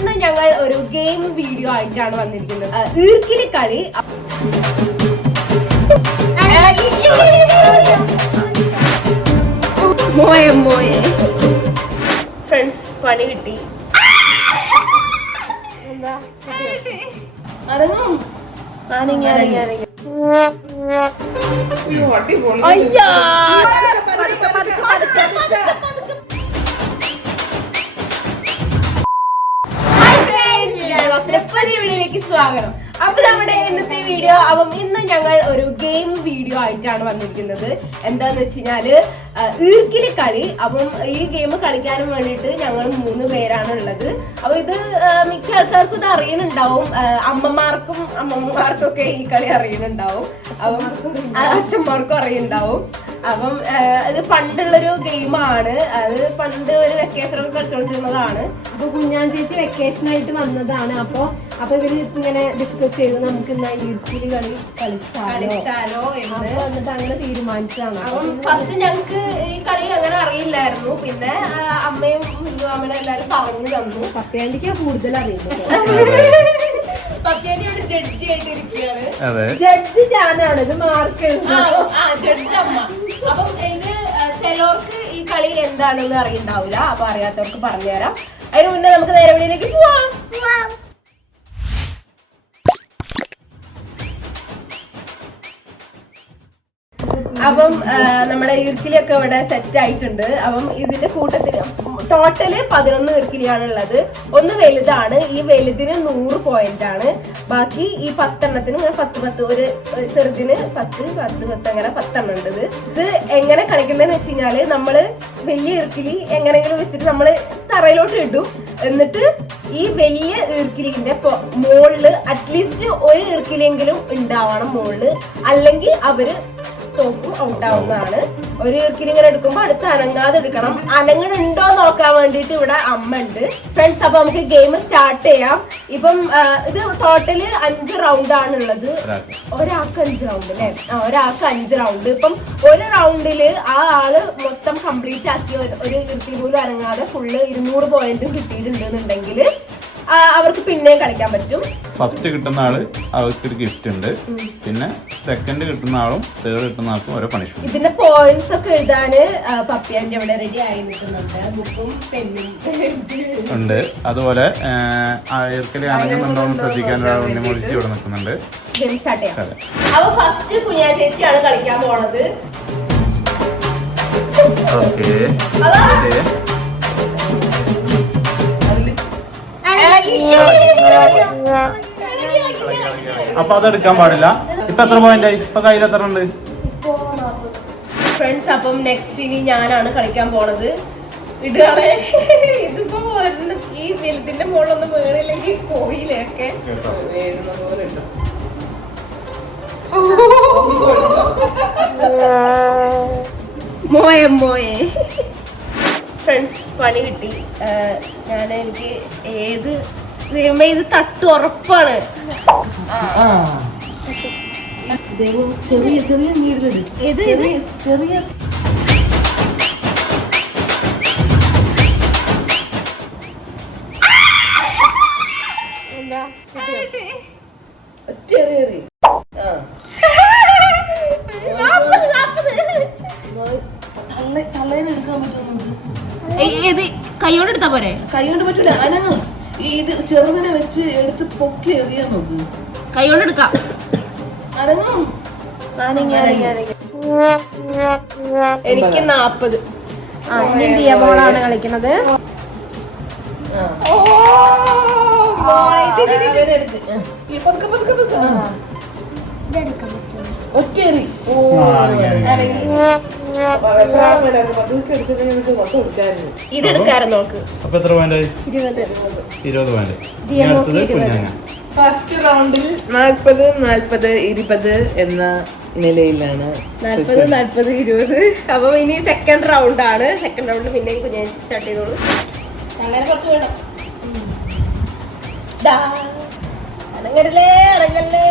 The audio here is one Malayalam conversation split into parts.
ഇന്ന് ഞങ്ങൾ ഒരു ഗെയിം വീഡിയോ ആയിട്ടാണ് വന്നിരിക്കുന്നത്. ഈർക്കിലെ കളി. മോയെ മോയെ. ഫ്രണ്ട്സ് പണി കിട്ടി. എന്താ? അരങ്ങും അനങ്ങി അനങ്ങി അനങ്ങി. പതുക്കെ അടിപൊളി. അയ്യാ! ഹായ് സ്വാഗതം. അപ്പൊ നമ്മുടെ ഇന്നത്തെ വീഡിയോ അപ്പം ഇന്ന് ഞങ്ങൾ ഒരു ഗെയിം വീഡിയോ ആയിട്ടാണ് വന്നിരിക്കുന്നത്. എന്താന്ന് വെച്ച് കഴിഞ്ഞാൽ ഈർക്കിൽ കളി. അപ്പം ഈ ഗെയിം കളിക്കാനും വേണ്ടിയിട്ട് ഞങ്ങൾ മൂന്ന് പേരാണ് ഉള്ളത്. അപ്പൊ ഇത് മിക്ക ആൾക്കാർക്കും ഇത് അറിയുന്നുണ്ടാവും. അമ്മമാർക്കും അമ്മമ്മമാർക്കും ഒക്കെ ഈ കളി അറിയുന്നുണ്ടാവും. അപ്പം അച്ഛന്മാർക്കും അറിയുന്നുണ്ടാവും. അപ്പം ഇത് പണ്ടുള്ളൊരു ഗെയിമാണ്. അത് പണ്ട് ഒരു വെക്കേഷനൊക്കെ കളിച്ചുകൊണ്ടിരുന്നതാണ് അപ്പൊ കുഞ്ഞാൻ ചേച്ചി വെക്കേഷൻ ആയിട്ട് വന്നതാണ്. അപ്പൊ അപ്പൊ ഇവർ ഇങ്ങനെ ഡിസ്കസ് ചെയ്തു നമുക്ക് ഇന്ന് ഈർക്കിലി കളി കളിച്ചാലോ? എന്നിട്ട് അങ്ങനെ തീരുമാനിച്ചതാണ്. അപ്പം ഫസ്റ്റ് ഞങ്ങക്ക് ഈ കളി അങ്ങനെ അറിയില്ലായിരുന്നു. പിന്നെ അമ്മയും അമ്മയും എല്ലാരും പറഞ്ഞു തന്നു. പത്തേണ്ടിക്ക് കൂടുതൽ അറിയുന്നത്. ഇവിടെ ജഡ്ജി ആയിട്ടിരിക്കുകയാണ്. ജഡ്ജി ഞാനാണ്. ഇത് മാർക്ക് ജഡ്ജി അമ്മ. അപ്പം ഇത് ചിലവർക്ക് ഈ കളി എന്താണെന്ന് അറിയണ്ടാവില്ല. അപ്പൊ അറിയാത്തവർക്ക് പറഞ്ഞുതരാം. അതിന് മുന്നേ നമുക്ക് നേരെ വീടിലേക്ക് പോവാം. അപ്പം നമ്മുടെ ഈർക്കിലിയൊക്കെ ഇവിടെ സെറ്റ് ആയിട്ടുണ്ട്. അപ്പം ഇതിന്റെ കൂട്ടത്തിൽ ടോട്ടൽ പതിനൊന്ന് ഈർക്കിലിയാണ് ഉള്ളത് ഒന്ന് വലുതാണ് ഈ വലുതിന് നൂറ് പോയിന്റ് ആണ്. ബാക്കി ഈ പത്തെണ്ണത്തിന് ഇങ്ങനെ പത്ത് പത്ത് ഒരു ചെറുതിന് പത്ത് പത്ത് പത്ത് അങ്ങനെ പത്തെണ്ണം ഉണ്ട് ഇത്. എങ്ങനെ കളിക്കണ്ടെന്ന് വെച്ച് കഴിഞ്ഞാൽ നമ്മൾ വലിയ ഈർക്കിലി എങ്ങനെയെങ്കിലും വെച്ചിട്ട് നമ്മൾ തറയിലോട്ട് ഇടും. എന്നിട്ട് ഈ വലിയ ഈർക്കിലിന്റെ മുകളിൽ അറ്റ്ലീസ്റ്റ് ഒരു ഈർക്കിലെങ്കിലും ഉണ്ടാവണം മോളിൽ. അല്ലെങ്കിൽ അവർ തോക്കും. ഔട്ട് ആവുന്നതാണ്. ഒരു ഇങ്ങനെ എടുക്കുമ്പോ അടുത്ത് അനങ്ങാതെ എടുക്കണം. അനങ്ങണുണ്ടോ നോക്കാൻ വേണ്ടിയിട്ട് ഇവിടെ അമ്മ ഉണ്ട്. ഫ്രണ്ട്സ് അപ്പൊ നമുക്ക് ഗെയിം സ്റ്റാർട്ട് ചെയ്യാം. ഇപ്പം ഇത് ടോട്ടൽ അഞ്ച് റൗണ്ട് ആണുള്ളത്. ഒരാൾക്ക്. ഒരാൾക്ക് അഞ്ച് റൗണ്ട് അല്ലേ ആ ഒരാൾക്ക് അഞ്ച് റൗണ്ട് ഇപ്പം ഒരു റൗണ്ടിൽ ആ ആൾ മൊത്തം കംപ്ലീറ്റ് ആക്കി ഒരു- ഇരുപത്തി അനങ്ങാതെ ഫുള്ള് ഇരുന്നൂറ് പോയിന്റും കിട്ടിയിട്ടുണ്ടെന്നുണ്ടെങ്കിൽ അവർക്ക് പിന്നെയും കളിക്കാൻ പറ്റും. ഫസ്റ്റ് കിട്ടുന്ന ആൾ അവർക്ക് ഒരു ഗിഫ്റ്റ് ഉണ്ട്. പിന്നെ സെക്കൻഡ് കിട്ടുന്ന ആളും തേർഡ് കിട്ടുന്ന ആൾക്കും ഓരോ പണിഷ്മെന്റ് ഇതിന്റെ പോയിന്റ്സ് ഒക്കെ എഴുതാന് പപ്പിയാന്റെ ഇവിടെ റെഡി ആയി നിൽക്കുന്നുണ്ട്. ബുക്കും പെന്നും ഉണ്ട്. അതുപോലെ അയർക്കലി നല്ലോണം ശ്രദ്ധിക്കാൻ ഒരാൾ ഉണ്ണി മുറിച്ച് ഇവിടെ നിൽക്കുന്നുണ്ട്. ഗെയിം സ്റ്റാർട്ട് ചെയ്യാം. അപ്പൊ ഫസ്റ്റ് കുഞ്ഞാ ചേച്ചിയാണ് കളിക്കാൻ പോണത്. ഓക്കെ അപ്പൊ അതെടുക്കാൻ പാടില്ല. ഇപ്പൊ എത്ര പോയിന്റ് ഇപ്പൊ കയ്യിൽ എത്ര ഉണ്ട്? ഫ്രണ്ട്സ് അപ്പം നെക്സ്റ്റ് ഇനി ഞാനാണ് കളിക്കാൻ പോണത്. ഇടുകയാണേ ഇതിപ്പോ ഈ വെലുതിന്റെ മുകളിലൊന്നും വീണില്ലെങ്കിൽ പോയില്ലേ ഒക്കെ? വീഴുന്ന പോലെ ഉണ്ട്. മോയെ മോയെ. ഫ്രണ്ട്സ് പണി കിട്ടി. ഞാൻ എനിക്ക് ഏത് ദൈവമേ ഇത് തട്ട് ഉറപ്പാണ്. ചെറിയ ചെറിയ ഇത് ഇത് ചെറിയ കൈയോണ്ട് എടുത്താ പോരെ? കൈ കൊണ്ട് പറ്റൂല അനങ്ങും. ഇത് ചെറുതിനെ വെച്ച് എടുത്ത് പൊക്കി എറിയാൻ നോക്ക്. കൈകൊണ്ട് എടുക്കാം. അനങ്ങി. എനിക്ക് നാപ്പത്. ആ കളിക്കണത്. ഒറ്റ എറി ഓ. അപ്പൊ എത്ര പോയിന്റ് ആയി? ഇരുപത് പോയിന്റ് അടുത്തത്. കുഞ്ഞാങ്ങ. ഫസ്റ്റ് റൗണ്ടിൽ നാൽപ്പത് നാൽപ്പത് ഇരുപത് എന്ന നിലയിലാണ് നാല്പത് നാല്പത് ഇരുപത്. അപ്പൊ ഇനി സെക്കൻഡ് റൗണ്ട് ആണ്. സെക്കൻഡ് റൗണ്ട് പിന്നെ കുഞ്ഞാഴ്ച സ്റ്റാർട്ട് ചെയ്തോളൂ. അങ്ങനെ കുറച്ച് വേണം. അനങ്ങരല്ലേ ഇറങ്ങല്ലേ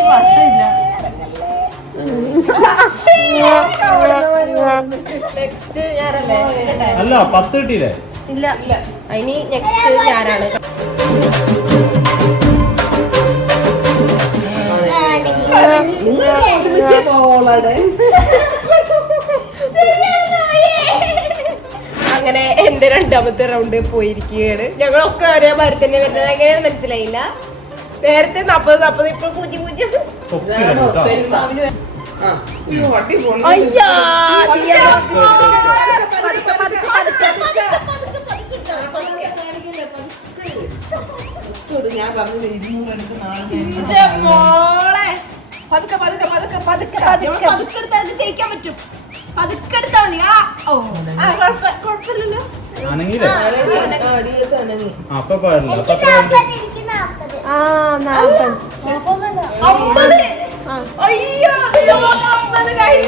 നെക്സ്റ്റ് അല്ല പത്ത് കിട്ടിയില്ലേ? ഇല്ല. ഇല്ല ഇനി നെക്സ്റ്റ് ഞാനാണ്. അങ്ങനെ എന്റെ രണ്ടാമത്തെ റൗണ്ട് പോയിരിക്കുകയാണ്. ഞങ്ങളൊക്കെ ഒരേ ഭാരം തന്നെ വരുന്നത്. എങ്ങനെയാന്ന് മനസ്സിലായില്ല. നേരത്തെ നാപ്പത് നാപ്പത് ഇപ്പൊ പൂജ്യം പൂജ്യം. ഞാൻ പറഞ്ഞത് ഇരുന്നൂറ് എടുക്കുന്ന ആളിനെ മോളെ പതുക്കെ പതുക്കെ പതുക്കെ പതുക്കെ പതുക്കെ പതുക്കെ എടുത്താൽ ജയിക്കാൻ പറ്റും പതുക്കെ എടുത്താൽ മതി ആ ഓ ആ കുഴപ്പ- കുഴപ്പമില്ലല്ലോ അപ്പൊ പാടില്ല അയ്യോ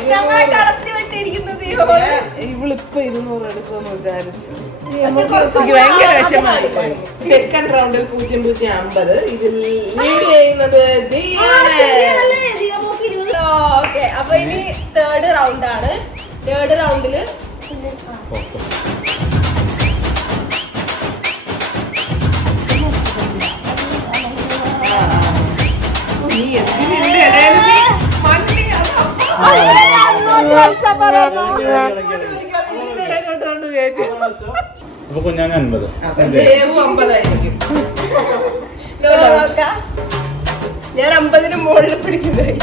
ഞങ്ങളെ കടത്തി വിട്ടിരിക്കുന്നത് ഇവളിപ്പൊ ഇരുന്നൂറ് എടുക്കുമെന്ന് വിചാരിച്ചു എനിക്ക് ഭയങ്കര വിഷമായി. സെക്കൻഡ് റൗണ്ടിൽ പൂജ്യം പൂജ്യം അമ്പത് ഇതിൽ ലീഡ് ചെയ്യുന്നത് ആ, ദിയാണ്. ശരിയാണല്ലേ? ദിയമോക്ക് ഇരുപത്. ഓ, okay. അപ്പൊ ഇനി തേർഡ് റൗണ്ട് ആണ് തേർഡ് റൗണ്ടിൽ അപ്പൊ കുഞ്ഞാൻ അൻപത്. ഞാൻ അമ്പതിന് മുകളിൽ പിടിക്കുന്നതായി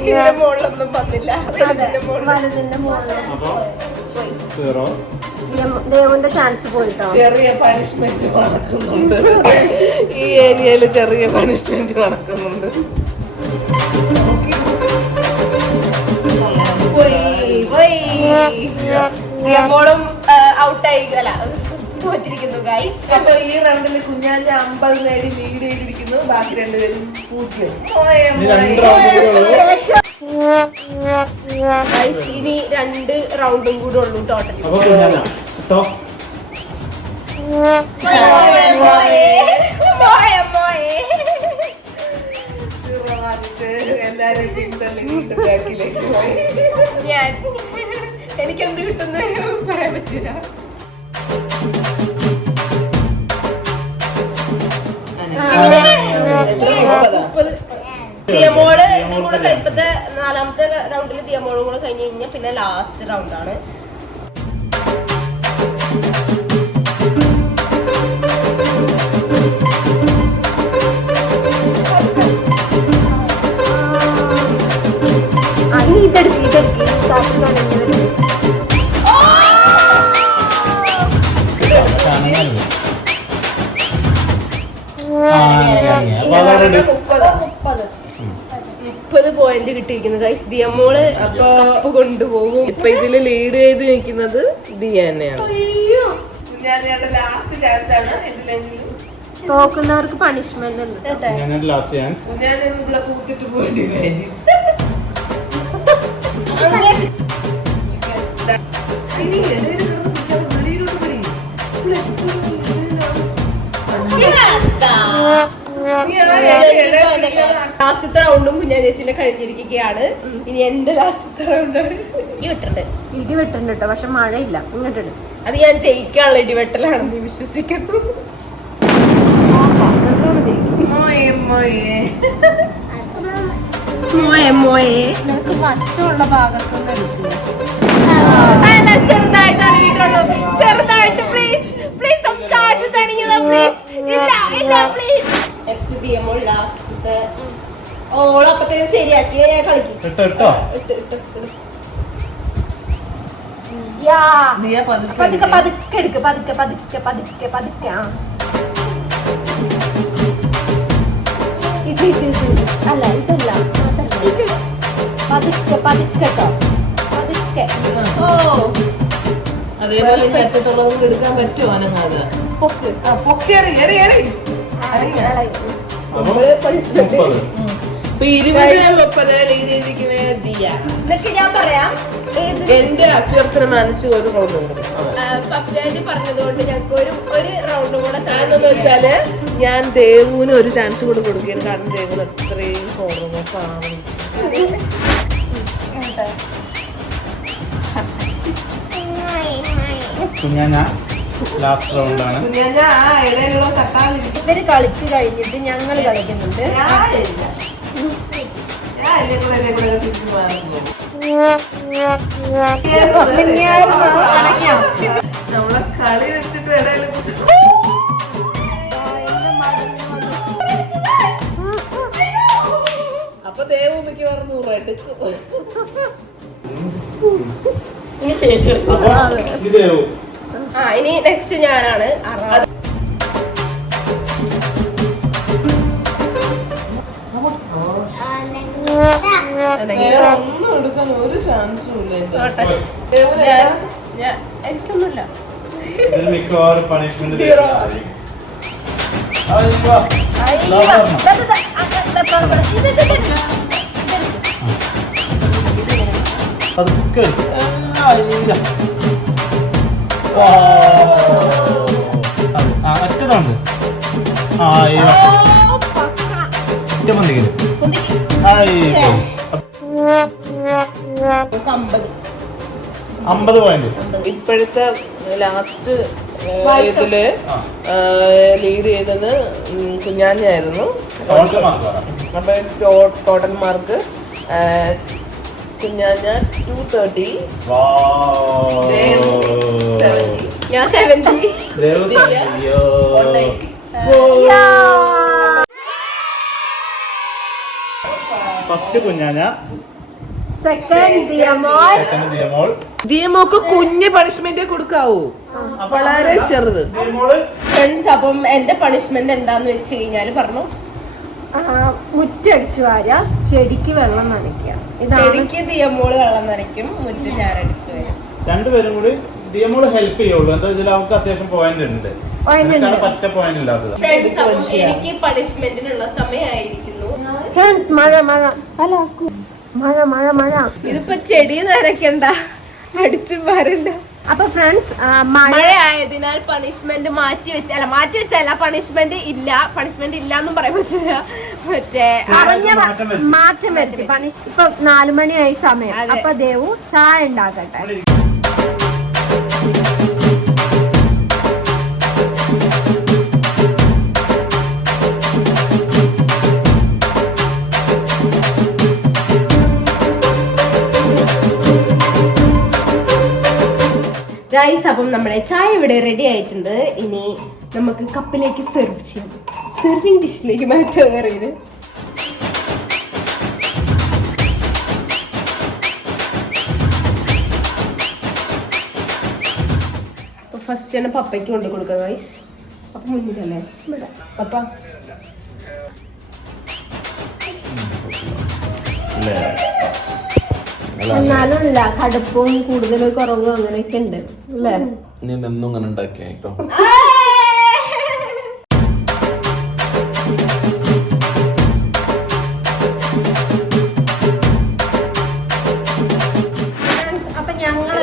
ഇതിന്റെ മുകളിലൊന്നും വന്നില്ല. ഇതിന്റെ മുകളിൽ. സീറോ ദേവന്റെ ചാൻസ് പോയിട്ടോ. ചെറിയ പണിഷ്മെന്റ് നടക്കുന്നുണ്ട്. ഈ ഏരിയയിൽ ചെറിയ പണിഷ്മെന്റ് നടക്കുന്നുണ്ട്. അല്ല തോറ്റിരിക്കുന്നു ഗൈസ് അപ്പൊ ഈ റൗണ്ടിൽ കുഞ്ഞാന്റെ അമ്പത് നേടി ലീഡ് ചെയ്തിരിക്കുന്നു ബാക്കി രണ്ടുപേരും പൂജ്യം ഇനി രണ്ട് ഗൈസ് ഇനി രണ്ട് റൗണ്ടും കൂടെ ഉള്ളൂ ടോട്ടൽ എല്ലാരും പോയി. ഞാൻ. എനിക്കെന്ത് കിട്ടുന്ന പറയാൻ പറ്റില്ല. മുപ്പത് ദിയമോൾ കൂടെ ഇപ്പത്തെ നാലാമത്തെ റൗണ്ടിൽ തിയമോളും കൂടെ കഴിഞ്ഞ് കഴിഞ്ഞാൽ പിന്നെ ലാസ്റ്റ് റൗണ്ടാണ് ഇതെടുക്ക് ഇതെടുക്ക്. തുടങ്ങിയവര് മുപ്പത്. പോയിന്റ് കിട്ടിയിരിക്കുന്നു. ഗൈസ് ദിയമോൾ അപ്പൊ കപ്പ് കൊണ്ടുപോകും. ഇപ്പൊ ഇതിൽ ലീഡ് ചെയ്ത് നിൽക്കുന്നത് ദിയ തന്നെയാണ് അയ്യോ. കുഞ്ഞാനയുടെ ലാസ്റ്റ് ചാൻസ് ആണ് ഇതിലെങ്കിലും. തോക്കുന്നവർക്ക് പണിഷ്മെന്റ് ഉണ്ട്. കുഞ്ഞാന ലാസ്റ്റ് ലാസ്റ്റത്തെ റൗണ്ടും കുഞ്ഞാ ചേച്ചിന്റെ കഴിഞ്ഞിരിക്കുകയാണ്. ഇനി എന്റെ ലാസ്റ്റത്തെ റൗണ്ടാണ് ഇട്ടിട്ടുണ്ട് ഇടി വെട്ടുണ്ട്. കേട്ടോ പക്ഷെ മഴയില്ല. ഇങ്ങോട്ടുണ്ട് അത് ഞാൻ ജയിക്കാനുള്ള ഇടിവെട്ടലാണെന്ന് വിശ്വസിക്കുന്നു മോയെ മോയെ. മോയെ മോയെ. നിനക്ക് വശമുള്ള ഭാഗത്തുനിന്ന് എടുക്കുക അല്ല ചെറുതായിട്ട് പ്ലീസ് പ്ലീസ് ഒന്ന് കാറ്റ് തണിഞ്ഞതാ പ്ലീസ് ഇല്ല ഇല്ല പ്ലീസ് നെക്സ്റ്റ് ലാസ്റ്റത്തെ അപ്പത്തേക്ക് ശരിയാക്കി കളിക്കും. ഇട്ടോ ഇട്ടോ? ഇട്ട് ഇട്ട് ഇട്ട്. പതുക്കെ പതുക്കെ എടുക്ക്. പതുക്കെ എടുക്ക് പതുക്കെ പതുക്കെ പതുക്കെ പതുക്കെ. ആ. ഇത് ഇത് ഇത് ഇത്. അല്ല ഇതല്ല അതല്ല പതുക്കെ പതുക്കെ കേട്ടോ പതുക്കെ. ഓ. അതേപോലെ എടുക്കാൻ പറ്റുമോ അനങ്ങാതെ? പൊക്ക്. ആ പൊക്കേറി എറി എറി. എന്നിട്ട് ഞാൻ പറയാം എന്റെ അഭ്യർത്ഥന മാനിച്ച് ഒരു റൗണ്ട് കൊടുക്കും പപ്പ്യാൻഡി പറഞ്ഞതുകൊണ്ട് ഞങ്ങൾക്ക് ഒരു ഒരു റൗണ്ട് കൂടെ കാരണം വെച്ചാൽ ഞാൻ ദേവുവിന് ഒരു ചാൻസ് കൂടെ കൊടുക്കുകയാണ്. കാരണം ദേവുന് അത്രയും റൗണ്ട് ആണ് ഞാൻ ആ റൗണ്ടാണ് ഇവർ കളിച്ചു കഴിഞ്ഞിട്ട് ഞങ്ങൾ കളിക്കുന്നുണ്ട്. നമ്മളെ കളി വെച്ചിട്ട് ഇടയിൽ അപ്പൊ ദേവു മിക്കവാറും നൂറെടുക്കും ആ ഇനി നെക്സ്റ്റ് ഞാനാണ് ഒന്നും എടുക്കാൻ ഒരു ചാൻസും ഇല്ല എനിക്കൊന്നുമില്ല. മിക്കവാറും പണിഷ്മെന്റ് Zero. ഒറ്റ പന്തിക്കിൽ അമ്പത്. പോയിന്റ്. ഇപ്പോഴത്തെ ലാസ്റ്റ്. ഇതിൽ ലീഡ് ചെയ്തത് കുഞ്ഞാഞ്ഞായിരുന്നു അപ്പൊ ടോട്ടൽ മാർക്ക് കുഞ്ഞാഞ്ഞ ടു തേർട്ടി. ഞാൻ ഫസ്റ്റ് കുഞ്ഞാഞ്ഞ. ദിയമോക്ക് കുഞ്ഞ് പണിഷ്മെന്റ് കൊടുക്കാവൂ. വളരെ ചെറുത്. ഫ്രണ്ട്സ് അപ്പം എന്റെ പണിഷ്മെന്റ് എന്താന്ന് വെച്ച് കഴിഞ്ഞാൽ പറഞ്ഞു. മുറ്റടിച്ചു വാരുക. ചെടിക്ക് വെള്ളം നനയ്ക്കുക. ഇതാണ് ചെടിക്ക് ദിയമോൾ വെള്ളം നനയ്ക്കും മുറ്റ ഞാൻ അടിച്ചു വരും. രണ്ടുപേരും കൂടി ദിയമോൾ ഹെൽപ്പ് ചെയ്യുള്ളൂ. എന്താ വെച്ചാൽ അവർക്ക് അത്യാവശ്യം പോയിന്റ് ഉണ്ട്. പറ്റ പോയിന്റ് ഇല്ലാത്തത്. എനിക്ക് പണിഷ്മെന്റിനുള്ള സമയമായിരിക്കുന്നു. ഫ്രണ്ട്സ് മഴ മഴ. അല്ല മഴ മഴ മഴ. ഇതിപ്പോ ചെടി നനയ്ക്കണ്ട. അടിച്ചു വരണ്ട. അപ്പൊ ഫ്രണ്ട്സ് മഴ ആയതിനാൽ പണിഷ്മെന്റ് മാറ്റി വെച്ച അല്ല മാറ്റി വെച്ചല്ല പണിഷ്മെന്റ് ഇല്ല. പണിഷ്മെന്റ് ഇല്ല എന്നും പറയാൻ പറ്റില്ല. മറ്റേ അറിഞ്ഞ മാറ്റം വരുത്തി. പണിഷ് ഇപ്പൊ നാലുമണിയായി സമയം. അപ്പൊ ദേവു ചായ ഉണ്ടാക്കട്ടെ. ഗൈസ് അപ്പം നമ്മുടെ ചായ ഇവിടെ റെഡി ആയിട്ടുണ്ട്. ഇനി നമുക്ക് കപ്പിലേക്ക് സെർവ് ചെയ്യാം. സെർവിങ് ഡിഷിലേക്ക് മാറ്റാൻ പറയുന്നത് ഫസ്റ്റ് തന്നെ പപ്പയ്ക്ക് കൊണ്ട് കൊടുക്കുക ഗൈസ് അപ്പം ഇവിടെ. പപ്പ. എന്നാലും ഇല്ല കടുപ്പും കൂടുതൽ കുറവും അങ്ങനെയൊക്കെ ഉണ്ട് അല്ലേ? നീ എന്നും അങ്ങനെ ഉണ്ടാക്കിയ ഞങ്ങൾ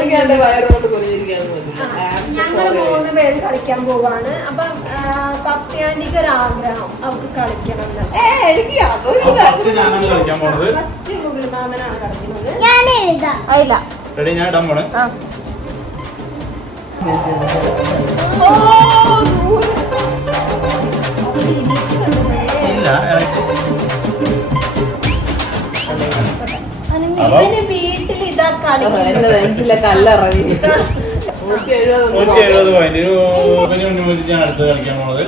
ഞങ്ങൾ മൂന്ന് പേര് കളിക്കാൻ പോവാണ്. അപ്പൊ പപ്തിയാന്റിക്ക് ഒരു ആഗ്രഹം. അവർക്ക് കളിക്കണം എനിക്ക് അതൊരു അപ്പൊ ഫസ്റ്റ് ഗുഗിൾ മാമനാണ് കളിക്കുന്നത്. അയില്ല റെഡി ഞാൻ ഇടാൻ പോണേ. ഇല്ല അപ്പൊ ഇവന് വീട്ടിൽ ഇതാ കളി എന്റെ നെഞ്ചിലെ കല്ലിറങ്ങി. നൂറ്റി നൂറ്റി എഴുപത് പോയിന്റ് ഒരു മുന്നൂറ്റി ഞാൻ അടുത്ത് കളിക്കാൻ പോണത്.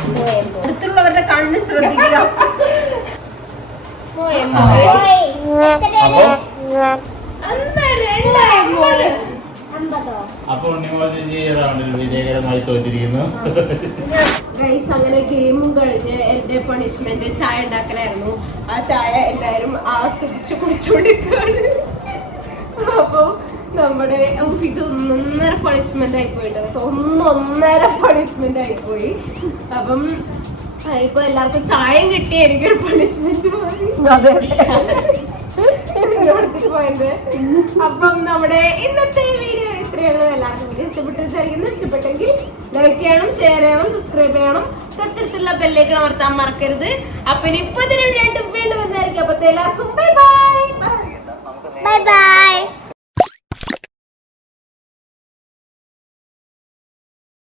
അടുത്തുള്ളവരുടെ കണ്ണ് ശ്രദ്ധിക്കുക. അപ്പൊ? അപ്പൊ ഉണ്ണിമോചൻ ഈ റൗണ്ടിൽ വിജയകരമായി തോറ്റിരിക്കുന്നു. ഗൈസ് അങ്ങനെ ഗെയിമും കഴിഞ്ഞ് എന്റെ പണിഷ്മെന്റ് ചായ ഉണ്ടാക്കലായിരുന്നു. ആ ചായ എല്ലാരും ആസ്വദിച്ചു കുടിച്ചുകൊണ്ടിരിക്കുകയാണ് അപ്പൊ നമ്മുടെ ഇത് ഒന്നൊന്നര പണിഷ്മെന്റ് ആയി പോയിട്ടോ. ഒന്നൊന്നര പണിഷ്മെന്റ് ആയി പോയി. അപ്പം ഇപ്പൊ എല്ലാവർക്കും ചായം കിട്ടിയ എനിക്കൊരു പണിഷ്മെന്റ് പോയിന്റ് അപ്പം നമ്മുടെ ഇന്നത്തെ വീഡിയോ ഇത്രയുള്ളൂ എല്ലാവർക്കും വീഡിയോ ഇഷ്ടപ്പെട്ടു വിചാരിക്കുന്നു. ഇഷ്ടപ്പെട്ടെങ്കിൽ ലൈക്ക് ചെയ്യണം ഷെയർ ചെയ്യണം സബ്സ്ക്രൈബ് ചെയ്യണം. തൊട്ടടുത്തുള്ള ബെല്ലേക്ക് അമർത്താൻ മറക്കരുത്. അപ്പൊ ഇനി ഇപ്പൊ ഇതിന് വീണ്ടും വീണ്ടും വന്നായിരിക്കും അപ്പത്തെ എല്ലാവർക്കും ബൈ ബൈ ബൈ ബൈ